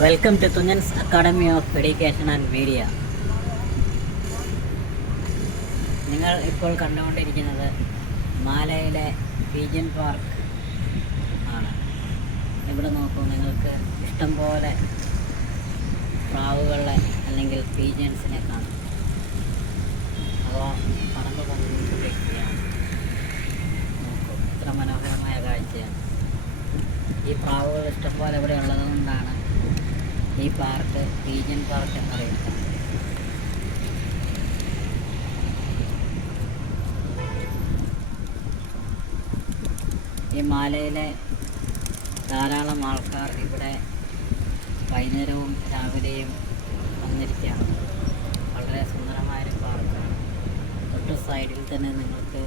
Welcome to Thunchan's academy of education and media. നിങ്ങൾ ഇപ്പോൾ കണ്ടുകൊണ്ടിരിക്കുന്നത് മാലയിലെ പീജിയൻ പാർക്ക് ആണ്. ഇവിടെ നോക്കൂ, നിങ്ങൾക്ക് ഇഷ്ടം പോലെ പ്രാവുകളെ അല്ലെങ്കിൽ പീജിയൻസിനെ കാണാം. അവ പറന്ന് കൊണ്ടിരിക്കുകയാണ്. നോക്കൂ, എത്ര മനോഹരമായ കാഴ്ചയാണ്. ഈ പ്രാവുകൾ ഇഷ്ടംപോലെ ഇവിടെ ഉള്ളതുകൊണ്ടാണ് ഈ പാർക്ക് പീജിയൻ പാർക്ക് എന്നറിയപ്പെടുന്നത്. ഈ മാലയിലെ ധാരാളം ആൾക്കാർ ഇവിടെ വൈകുന്നേരവും രാവിലെയും വന്നിരിക്കുകയാണ്. വളരെ സുന്ദരമായൊരു പാർക്കാണ്. തൊട്ട് സൈഡിൽ തന്നെ നിങ്ങൾക്ക്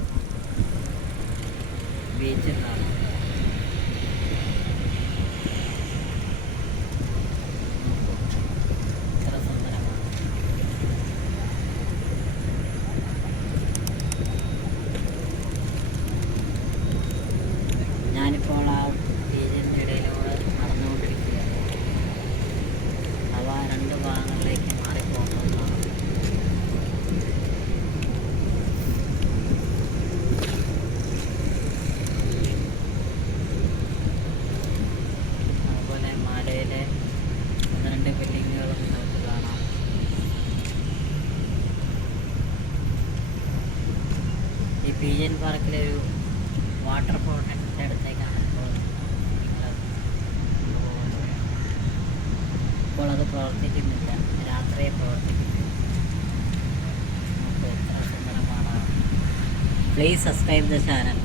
ബീച്ച് കാണാം. ഞാനിപ്പോൾ ആ ബീച്ചിൻ്റെ ഇടയിലൂടെ നടന്നുകൊണ്ടിരിക്കുകയാണ്. അവ രണ്ട് ഭാഗങ്ങളിലേക്ക് മാറിപ്പോകുന്നതാണ്. അതുപോലെ മാലയിലെ ഒന്ന് രണ്ട് ബിൽഡിങ്ങുകളും നിങ്ങൾക്ക് കാണാം. ഈ പീജിയൻ പാർക്കിലൊരു വാട്ടർ ഫൗണ്ടൻ്റെ അടുത്തേക്കാണ് ഇപ്പോൾ അത് പ്രവർത്തിക്കുന്നില്ല. രാത്രിയെ പ്രവർത്തിക്കുന്നു. നമുക്ക് എത്ര സുന്ദരമാണ്. Please subscribe the channel.